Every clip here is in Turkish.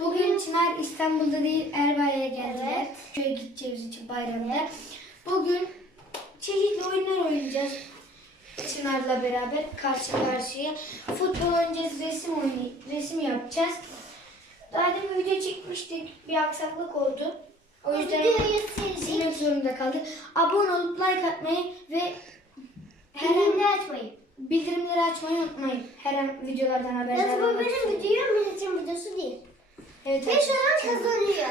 Bugün Çınar İstanbul'da değil Erbaya'ya geldiler. Evet. Köye gideceğimiz için bayramda. Bugün çeşitli oyunlar oynayacağız. Çınar'la beraber karşı karşıya. Futbol oynayacağız, resim oynay resim yapacağız. Daha demin video çekmiştik. Bir aksaklık oldu. O yüzden silmek zorunda kaldık. Abone olup like atmayı ve her Bildirimleri açmayın. bildirimleri açmayı unutmayın. Her an videolardan haberdar olmak için. benim videom. Evet, Beş olan kazanıyor.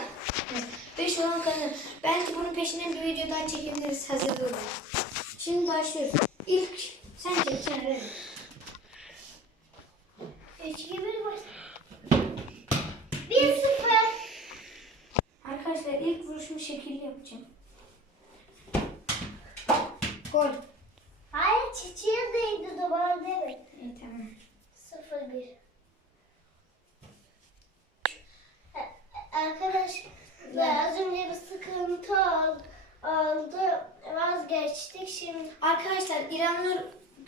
5 olan kazanır. Belki bunun peşinden bir video daha çekebiliriz. Hazır olun. Şimdi başlıyoruz. İlk sen çek sen. Üç gibi baş. Bir sıfır. Arkadaşlar ilk vuruşumu şekilli yapacağım. Gol. Hayır çiçeğe değdi de bana değil mi? İyi tamam. Sıfır bir. E- Arkadaşlar az önce bir sıkıntı ol- oldu. Vazgeçtik şimdi. Arkadaşlar İranur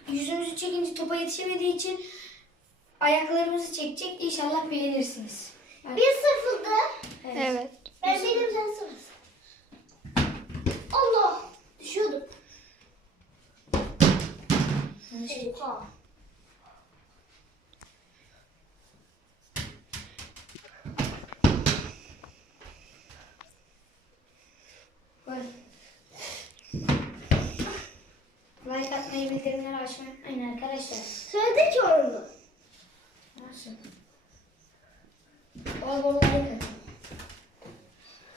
yüzümüzü çekince topa yetişemediği için ayaklarımızı çekecek. İnşallah beğenirsiniz. Yani- Bir sıfırdı. Evet. Ben benim sen sıfırsın. Allah! Düşüyordum. Oha. Gol. Like atmayı, bildirimleri açmayı unutmayın arkadaşlar. Sıradaki oyunu. Nasıl? Bol bol like atın.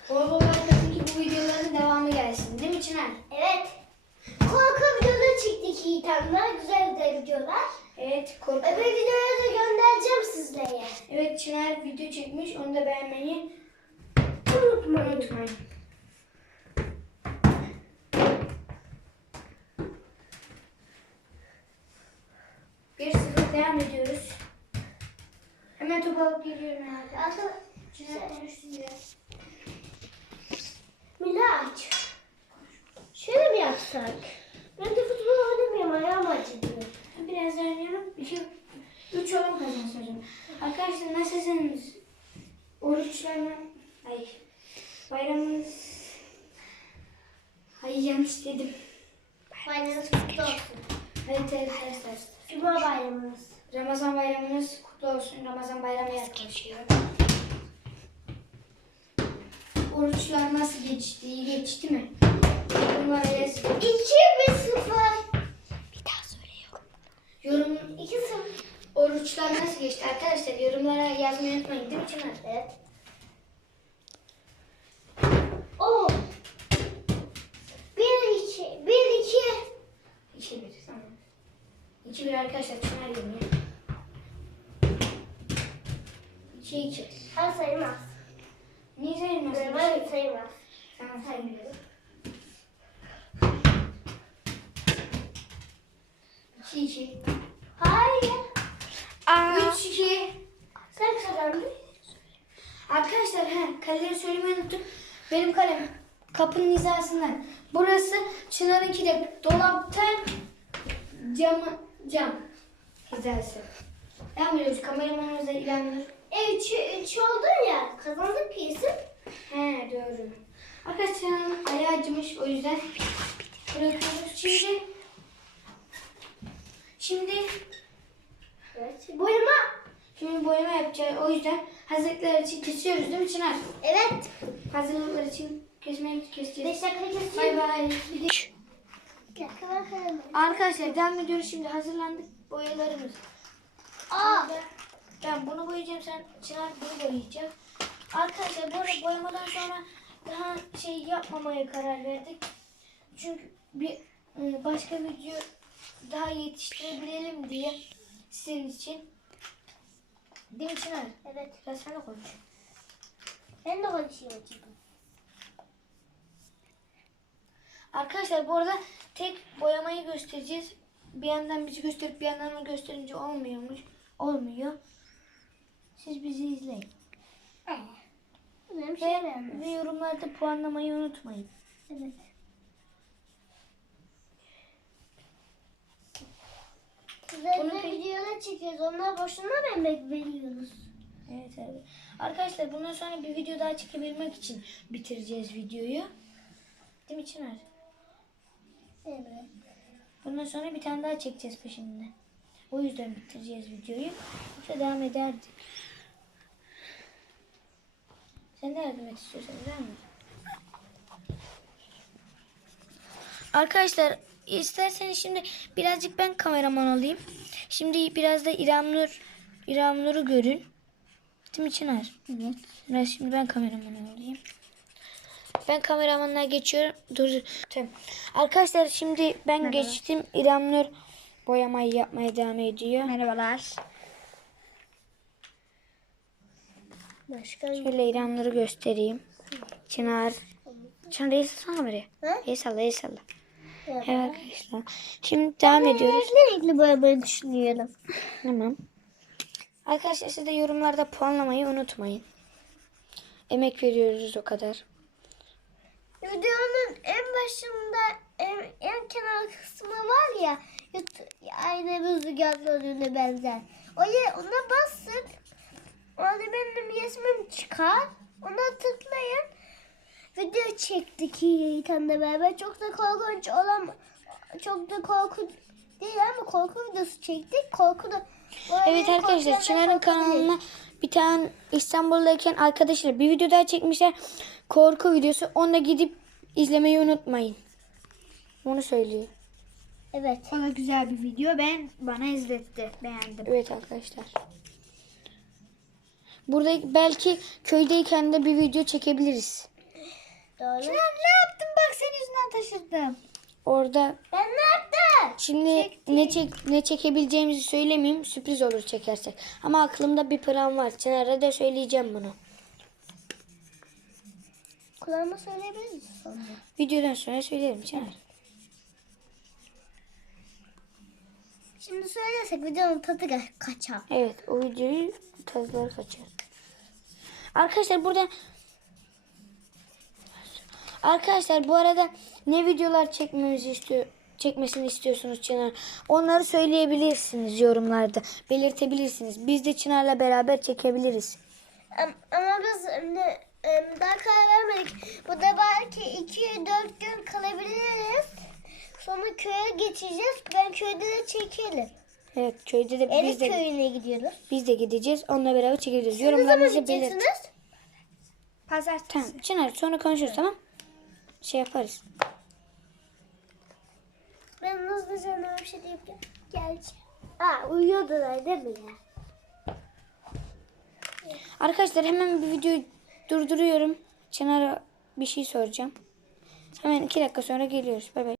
Bol bol like atın ki bu videoların devamı gelsin. Değil mi Çınar? Evet. Korku videoları çektik iyi tane. Güzel de videolar. Evet korku. Öbür videoları da göndereceğim sizlere. Evet Çınar video çekmiş. Onu da beğenmeyi Unutmayın. unutmayın. Bir sıfır devam ediyoruz. Hemen topu alıp geliyorum. Arkadaşlar. Çınar konuşsun biraz. Miraç. Şöyle mi yapsak? Ben de futbol oynamıyorum. Ayağım acıdı. Biraz oynayalım. İki, üç olan kazansın. Arkadaşlar nasılsınız? Oruçlarına, ay bayramınız, ay yanlış dedim. Bayramınız kutlu olsun. Evet evet arkadaşlar. Cuma bayramınız. Ramazan bayramınız kutlu olsun. Ramazan bayramı yaklaşıyor. Oruçlar nasıl geçti? İyi geçti mi? Yorumlara yaz. 2 bir 0. Yorum, 2 0. oruçlar nasıl geçti arkadaşlar? Yorumlara yazmayı unutmayın değil mi Çınar? Evet. Oh. 1 2 1 2. 2 1 tamam. 2 1 arkadaşlar Çınar yeniyor. 2 2. Hayır sayılmaz. Niye sayılmaz? Hayır sayılmaz. Tamam saymıyorum. 2 2. Hayır. 3 2. Sen kazandın. Arkadaşlar he, kaleleri söylemeyi unuttum. Benim kalem kapının hizasından. Burası Çınar'ınki de dolaptan camı cam hizası. Ben biliyoruz kameramanımız da İlhanur. E 3 3 oldun ya. Kazandık kesin. He doğru. Arkadaşlar ayağı acımış o yüzden bırakıyoruz. Şimdi şimdi Evet. Boyama. şimdi boyama yapacağız. O yüzden hazırlıklar için kesiyoruz değil mi Çınar? Evet. Hazırlıklar için kesmeyi keseceğiz. 5 dakika kesin. Bay bay. Arkadaşlar devam ediyoruz şimdi hazırlandık boyalarımız. Aa. Ben bunu boyayacağım sen Çınar bunu boyayacak. Arkadaşlar bu arada boyamadan sonra daha şey yapmamaya karar verdik. Çünkü bir e, başka video daha yetiştirebilelim diye sizin için. Değil mi Çınar? Evet. Biraz sen de konuş. Ben de konuşuyorum. Arkadaşlar bu arada tek boyamayı göstereceğiz. Bir yandan bizi gösterip bir yandan onu gösterince olmuyormuş. Olmuyor. Siz bizi izleyin. Benim Ve, şey ve yorumlarda puanlamayı unutmayın. Evet. Bunu peki- videoda çekiyoruz. Onlar boşuna mı emek veriyoruz? Evet evet. Arkadaşlar bundan sonra bir video daha çekebilmek için bitireceğiz videoyu. Değil mi Çınar? Evet. Bundan sonra bir tane daha çekeceğiz peşinden. O yüzden bitireceğiz videoyu. Yoksa devam ederdik. Sen de yardım et istiyorsan değil mi? Arkadaşlar isterseniz şimdi birazcık ben kameraman olayım. Şimdi biraz da İrem Nur, İrem Nur'u görün. Değil mi Çınar? Evet. Biraz şimdi ben kameraman olayım. Ben kameramanlığa geçiyorum. Dur. Tamam. Arkadaşlar şimdi ben geçtim. İrem Nur boyamayı yapmaya devam ediyor. Merhabalar. Başka Şöyle İrem Nur'u göstereyim. Çınar. Çınar el salla kameraya. Ha? El salla el salla. Evet arkadaşlar. Şimdi devam ediyoruz. Ne renkli boyamayı düşünüyorum? Tamam. Arkadaşlar siz de yorumlarda puanlamayı unutmayın. Emek veriyoruz o kadar. Videonun en başında en, en kenar kısmı var ya aynı rüzgarlarına benzer. Oraya ona basın. Orada benim resmim çıkar. Ona tıklayın. Video çektik Yiğitan'la beraber. Çok da korkunç olan çok da korku değil ama korku videosu çektik. Korku da Evet arkadaşlar Çınar'ın kanalına bir tane İstanbul'dayken arkadaşlar bir video daha çekmişler. Korku videosu. Onu da gidip izlemeyi unutmayın. Onu söylüyor. Evet. O da güzel bir video. Ben bana izletti. Beğendim. Evet arkadaşlar. Burada belki köydeyken de bir video çekebiliriz. Doğru. ne yaptın bak senin yüzünden taşırdım. Orada Ben ne yaptım? şimdi ne çek ne çekebileceğimizi söylemeyeyim. Sürpriz olur çekersek. Ama aklımda bir plan var. Çınar'a da söyleyeceğim bunu. Kulağıma söyleyebilir misin sonra? Videodan sonra söylerim Çınar. Şimdi söylesek videonun tadı ka- kaçar. Evet o videoyu tazları kaçar. Arkadaşlar burada Arkadaşlar bu arada ne videolar çekmemizi istiyor çekmesini istiyorsunuz Çınar? Onları söyleyebilirsiniz yorumlarda. Belirtebilirsiniz. Biz de Çınar'la beraber çekebiliriz. Am- Ama biz ne, daha karar vermedik. Burada belki 2-4 gün kalabiliriz. Sonra köye geçeceğiz. Ben köyde de çekelim. Evet köyde de biz Elif de köyüne gidiyoruz. biz de gideceğiz. Onunla beraber çekeceğiz. Ne zaman Yorumlarınızı belirt. gideceksiniz? Pazartesi. Tamam Çınar sonra konuşuruz tamam? Şey yaparız. Ben hızlıca ne bir şey diyeyim. Geleceğim. Aa uyuyordular değil mi ya? Arkadaşlar hemen bir videoyu durduruyorum. Çınar'a bir şey soracağım. Hemen iki dakika sonra geliyoruz. Bay.